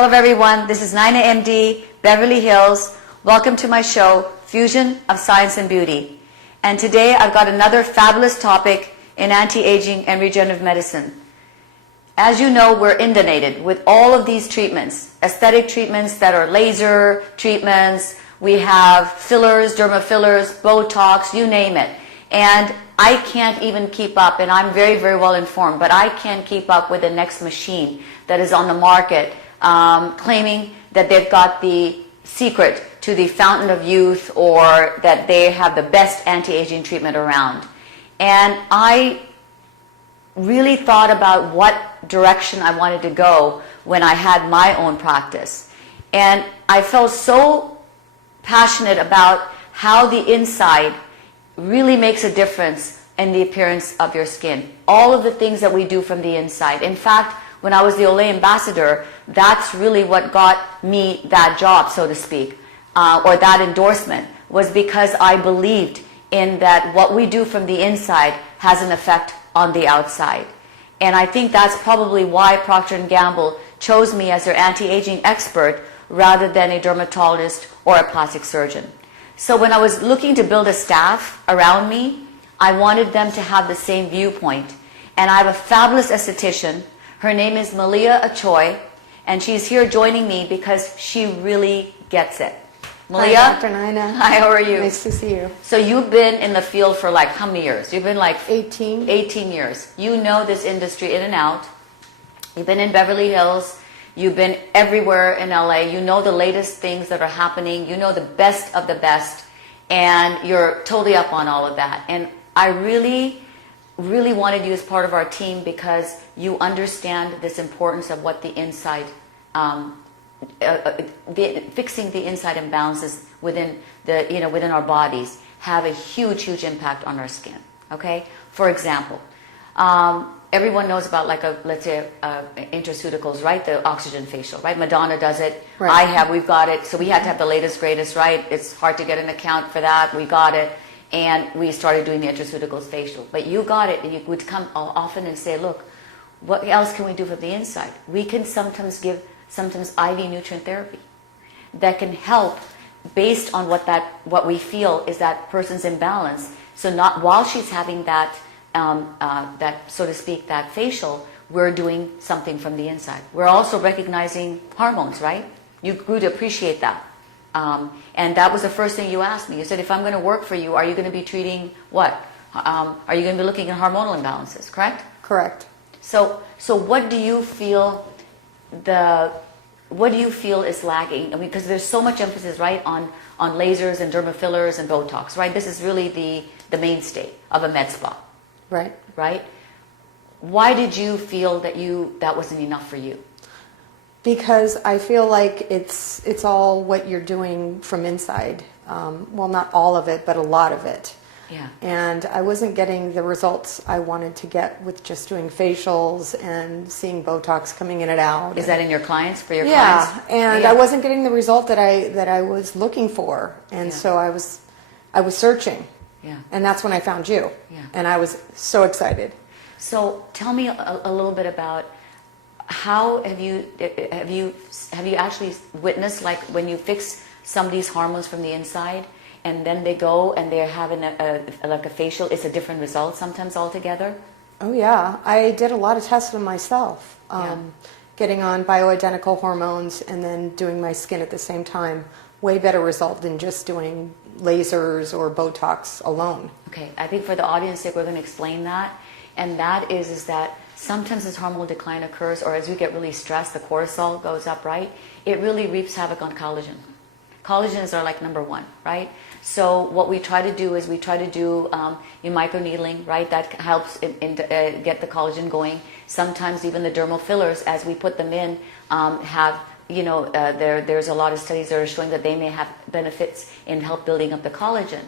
Hello everyone, this is NainaMD, Beverly Hills. Welcome to my show, Fusion of Science and Beauty. And today I've got another fabulous topic in anti-aging and regenerative medicine. As you know, we're inundated with all of these treatments, aesthetic treatments that are laser treatments. We have fillers, derma fillers, Botox, you name it. And I can't even keep up, and I'm very, very well informed, but I can't keep up with the next machine that is on the market claiming that they've got the secret to the fountain of youth or that they have the best anti-aging treatment around. And I really thought about what direction I wanted to go when I had my own practice. And I felt so passionate about how the inside really makes a difference in the appearance of your skin. All of the things that we do from the inside. In fact, when I was the Olay ambassador, that's really what got me that job, so to speak, or that endorsement, was because I believed in that what we do from the inside has an effect on the outside. And I think that's probably why Procter & Gamble chose me as their anti-aging expert rather than a dermatologist or a plastic surgeon. So when I was looking to build a staff around me, I wanted them to have the same viewpoint. And I have a fabulous esthetician. Her name is Malia AhChoy, and she's here joining me because she really gets it. Malia? Hi, Dr. Naina. Hi, how are you? Nice to see you. So you've been in the field for like how many years? You've been like 18. 18 years. You know this industry in and out. You've been in Beverly Hills. You've been everywhere in LA. You know the latest things that are happening. You know the best of the best. And you're totally up on all of that. And I really wanted you as part of our team because you understand this importance of what the inside, fixing the inside imbalances within within our bodies have a huge impact on our skin. Okay, for example, everyone knows about let's say intraceuticals, right? The oxygen facial, right? Madonna does it. Right. We've got it. So we had to have the latest, greatest, right? It's hard to get an account for that. We got it. And we started doing the intraceuticals facial. But you got it, and you would come often and say, look, what else can we do from the inside? We can sometimes give IV nutrient therapy that can help based on what we feel is that person's imbalance. So not while she's having that, so to speak, that facial, we're doing something from the inside. We're also recognizing hormones, right? You grew to appreciate that. And that was the first thing you asked me. You said, if I'm going to work for you, are you going to be treating what? Are you going to be looking at hormonal imbalances, correct? Correct. So what do you feel is lagging? I mean, because there's so much emphasis, right, on lasers and derma fillers and Botox, right? This is really the mainstay of a med spa. Right. Right? Why did you feel that wasn't enough for you? Because I feel like it's all what you're doing from inside. Well, not all of it, but a lot of it. Yeah. And I wasn't getting the results I wanted to get with just doing facials and seeing Botox coming in and out. Is that in your clients, for your clients? clients? And I wasn't getting the result that I was looking for. And so I was searching. Yeah. And that's when I found you. Yeah. And I was so excited. So tell me a little bit about how have you actually witnessed, like, when you fix somebody's hormones from the inside and then they go and they're having a facial, it's a different result sometimes altogether? Oh yeah, I did a lot of tests on myself, getting on bioidentical hormones and then doing my skin at the same time. Way better result than just doing lasers or Botox alone. Okay, I think for the audience sake, we're going to explain that, and that is that sometimes as hormonal decline occurs, or as we get really stressed, the cortisol goes up, right? It really reaps havoc on collagen. Collagens are like number one, right? So what we try to do is we try to do microneedling, right? That helps get the collagen going. Sometimes even the dermal fillers, as we put them in, have, there's a lot of studies that are showing that they may have benefits in help building up the collagen.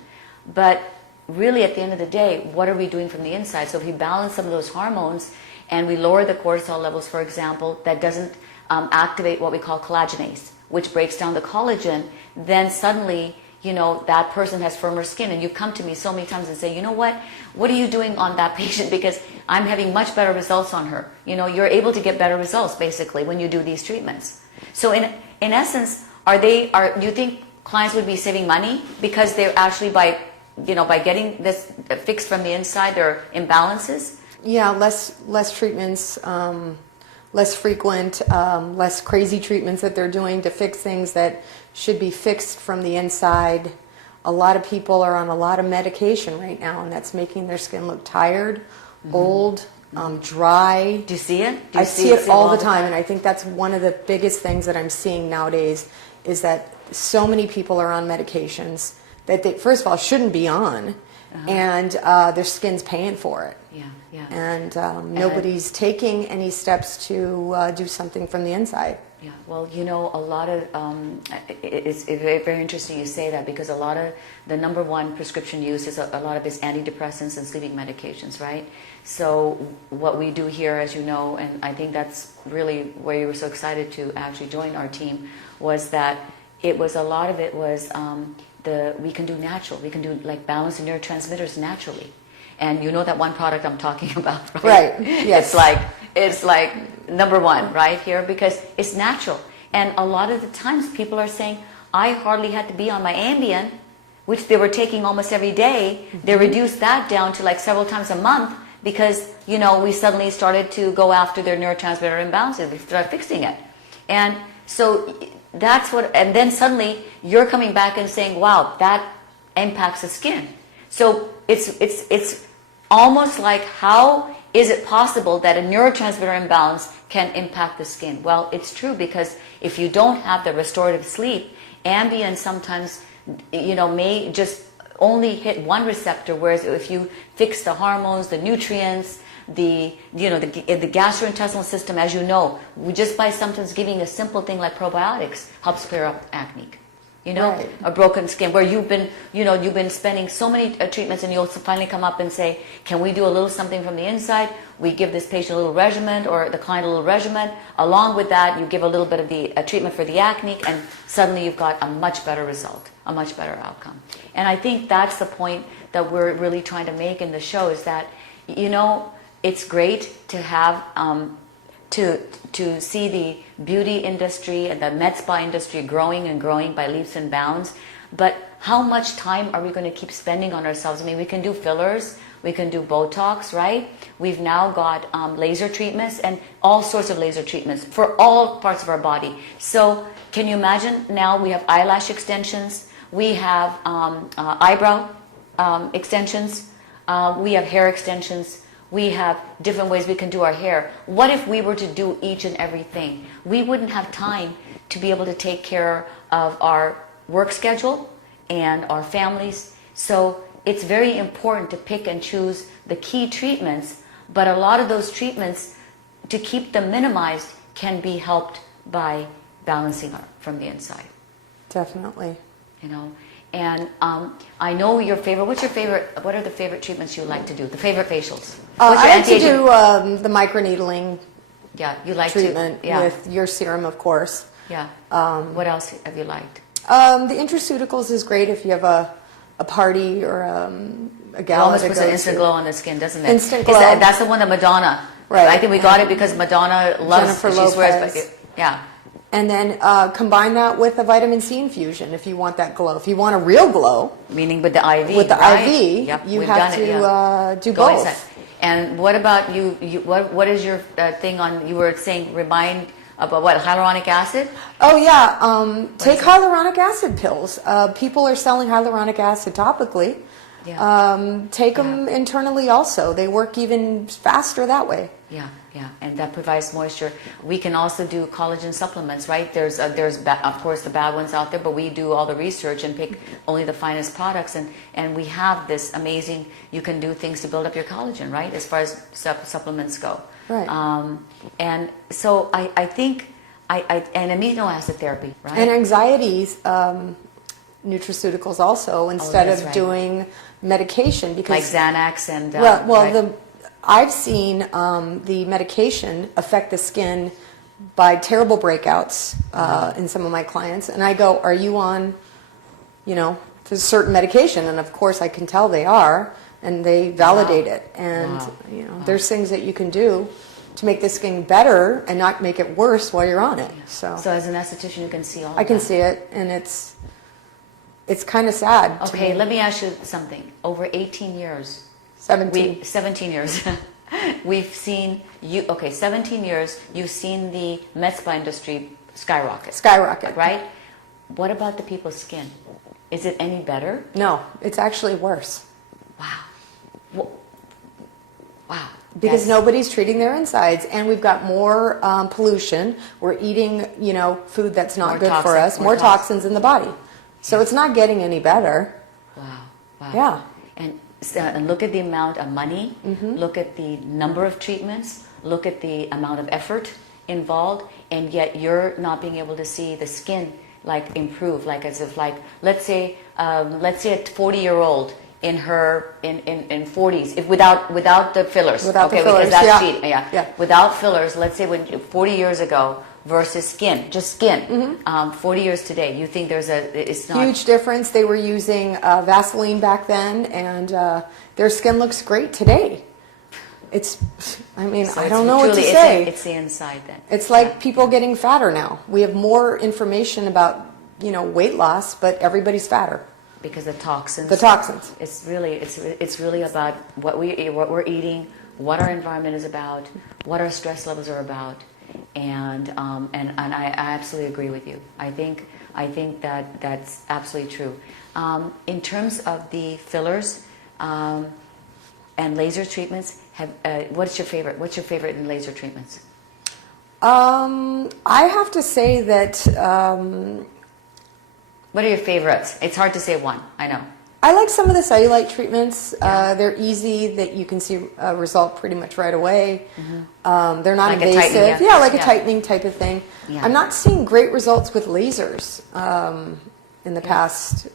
But really, at the end of the day, what are we doing from the inside? So if we balance some of those hormones and we lower the cortisol levels, for example, that doesn't activate what we call collagenase, which breaks down the collagen, then suddenly, that person has firmer skin. And you come to me so many times and say, you know what are you doing on that patient? Because I'm having much better results on her. You're able to get better results, basically, when you do these treatments. So in essence, do you think clients would be saving money because they're actually by getting this fixed from the inside, their imbalances? Yeah, less treatments, less frequent, less crazy treatments that they're doing to fix things that should be fixed from the inside. A lot of people are on a lot of medication right now, and that's making their skin look tired, old, dry. Do you see it? I see it all the time, and I think that's one of the biggest things that I'm seeing nowadays is that so many people are on medications that they, first of all, shouldn't be on, and their skin's paying for it. Yeah, yeah. And nobody's taking any steps to do something from the inside. Yeah, well, a lot of, it's very, very interesting you say that, because a lot of the number one prescription use is a lot of this antidepressants and sleeping medications, right? So what we do here, as you know, and I think that's really where you were so excited to actually join our team, was that a lot of it was we can do natural, we can do like balance the neurotransmitters naturally. And you know that one product I'm talking about, right? Right, yes. It's like number one right here, because it's natural. And a lot of the times people are saying, I hardly had to be on my Ambien, which they were taking almost every day. They reduced that down to like several times a month because, we suddenly started to go after their neurotransmitter imbalances. We started fixing it. And so that's and then suddenly you're coming back and saying, wow, that impacts the skin. So it's almost like, how is it possible that a neurotransmitter imbalance can impact the skin? Well, it's true, because if you don't have the restorative sleep, Ambien sometimes, may just only hit one receptor, whereas if you fix the hormones, the nutrients, the gastrointestinal system, as you know, just by sometimes giving a simple thing like probiotics helps clear up acne. Right. A broken skin, where you've been spending so many treatments, and you'll finally come up and say, can we do a little something from the inside? We give this patient a little regimen, or the client a little regimen. Along with that, you give a little bit of the treatment for the acne, and suddenly you've got a much better result, a much better outcome. And I think that's the point that we're really trying to make in the show, is that, it's great to have to see the beauty industry and the med spa industry growing and growing by leaps and bounds. But how much time are we going to keep spending on ourselves? I mean, we can do fillers, we can do Botox, right? We've now got laser treatments and all sorts of laser treatments for all parts of our body. So can you imagine, now we have eyelash extensions, we have eyebrow extensions, we have hair extensions, we have different ways we can do our hair. What if we were to do each and everything? We wouldn't have time to be able to take care of our work schedule and our families. So it's very important to pick and choose the key treatments, but a lot of those treatments, to keep them minimized, can be helped by balancing from the inside. Definitely. And I know your favorite. What are the favorite treatments you like to do? The favorite facials? I like to do the microneedling. Yeah, you like treatment to, yeah. with your serum, of course. Yeah. What else have you liked? The intraceuticals is great if you have a party or a gala. It almost puts an instant glow on the skin, doesn't it? Instant glow. That's the one that Madonna. Right. I think we got it because Madonna loves. Jennifer she Lopez. swears, but yeah. And then combine that with a vitamin C infusion if you want that glow. If you want a real glow, meaning with the IV, with the right? IV, Yep, you we've have done it, to do Go both. inside. And what about you? What is your thing on? You were saying remind about what, hyaluronic acid? Oh yeah, take hyaluronic acid pills. People are selling hyaluronic acid topically. Yeah. Take them internally also. They work even faster that way. Yeah, yeah, and that provides moisture. We can also do collagen supplements, right? There's of course the bad ones out there, but we do all the research and pick only the finest products, and we have this amazing. You can do things to build up your collagen, right? As far as supplements go. Right. And so I think and amino acid therapy, right? And anxieties, nutraceuticals also, instead of right. doing medication, because like Xanax and right? I've seen the medication affect the skin by terrible breakouts in some of my clients, and I go, "Are you on, a certain medication?" And of course, I can tell they are, and they validate it. And there's things that you can do to make the skin better and not make it worse while you're on it. So as an esthetician, you can see all I of can that. see it, and it's kind of sad. Okay, let me ask you something. Over 18 years, 17. 17 years, we've seen you. Okay, 17 years, you've seen the med spa industry skyrocket. Skyrocket. Right? What about the people's skin? Is it any better? No, it's actually worse. Wow. Wow. Because That's- nobody's treating their insides, and we've got more pollution. We're eating, food that's not More good for toxic- us. more More toxic. toxins in the body. So it's not getting any better. Wow. Wow. Yeah. And look at the amount of money, Mm-hmm. look at the number of treatments, look at the amount of effort involved, and yet you're not being able to see the skin like improve, like as if like let's say a 40-year-old in her in 40s, if without the fillers, Without the okay, fillers, because that's yeah. cheating, Yeah. without fillers. Let's say when 40 years ago versus skin, just skin. 40 years today, you think it's not Huge difference. They were using Vaseline back then, and their skin looks great today. I don't know what to say. It's the inside then. It's like people getting fatter now. We have more information about, weight loss, but everybody's fatter. Because the toxins. The toxins. It's really about what we're eating, what our environment is about, what our stress levels are about, and I absolutely agree with you. I think that's absolutely true. In terms of the fillers and laser treatments, what's your favorite? What's your favorite in laser treatments? I have to say that What are your favorites? It's hard to say one. I know. I like some of the cellulite treatments. They're easy, that you can see a result pretty much right away. They're not Like a invasive. tightening, yeah, like a yeah. tightening type of thing. Yeah. I'm not seeing great results with lasers in the past,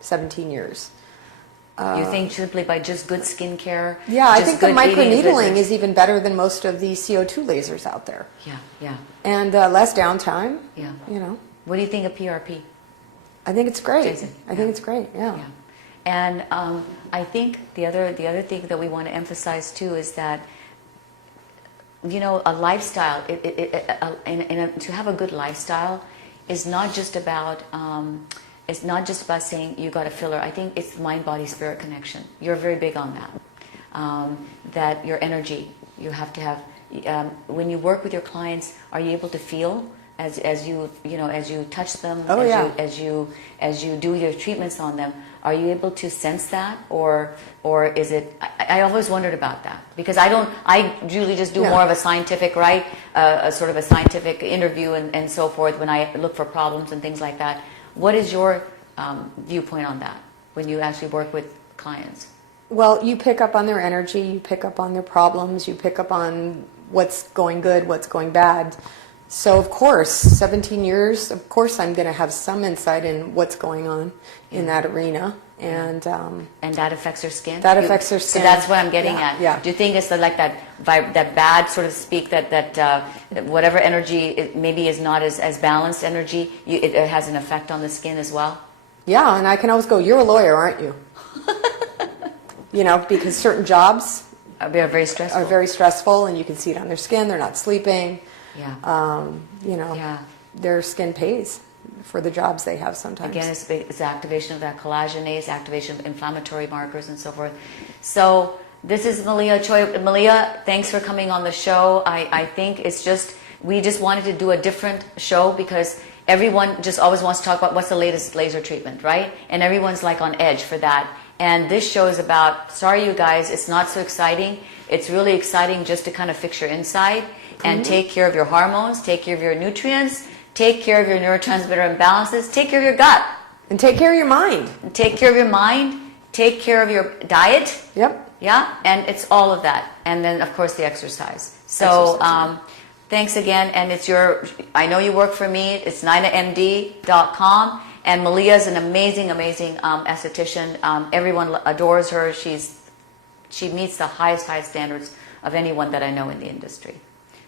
17 years. You think simply by just good skincare? Yeah, I just think the good eating, microneedling good- is even better than most of the CO2 lasers out there. Yeah. And less downtime, Yeah. What What do you think of PRP? I think it's great. Jason, I think it's great, yeah. And I think the other thing that we want to emphasize too is that a lifestyle. To have a good lifestyle is not just about. It's not just about saying you got a filler. I think it's mind, body, spirit connection. You're very big on that. That your energy. You have to have. When you work with your clients, are you able to feel? As you touch them, Oh, yeah. as you do your treatments on them, are you able to sense that, or is it? I always wondered about that because I usually just do more of a scientific, right? A sort of a scientific interview and so forth when I look for problems and things like that. What is your viewpoint on that when you actually work with clients? Well, you pick up on their energy, you pick up on their problems, you pick up on what's going good, what's going bad. So, of course, 17 years, of course I'm going to have some insight in what's going on in that arena. And that affects their skin? That affects their skin. So that's what I'm getting at. Yeah. Do you think it's like that bad, sort of speak, that whatever energy maybe is not as balanced energy, it has an effect on the skin as well? Yeah, and I can always go, you're a lawyer, aren't you? Because certain jobs Are very stressful. are very stressful, and you can see it on their skin. They're not sleeping. Yeah. Their skin pays for the jobs they have sometimes. Again, it's activation of that collagenase, activation of inflammatory markers and so forth. So this is Malia AhChoy. Malia, thanks for coming on the show. I think we just wanted to do a different show because everyone just always wants to talk about what's the latest laser treatment, right? And everyone's like on edge for that. And this show is about, sorry you guys, it's not so exciting. It's really exciting just to kind of fix your inside and take care of your hormones, take care of your nutrients, take care of your neurotransmitter imbalances, take care of your gut. And take care of your mind. Take care of your mind, take care of your diet. Yep. Yeah, and it's all of that. And then, of course, the exercise. So thanks again. And I know you work for me. It's NainaMD.com. And Malia is an amazing esthetician. Everyone adores her. She meets the highest standards of anyone that I know in the industry.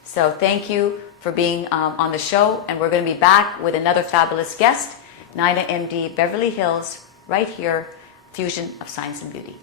So thank you for being on the show, and we're going to be back with another fabulous guest, NainaMD, Beverly Hills, right here, Fusion of Science and Beauty.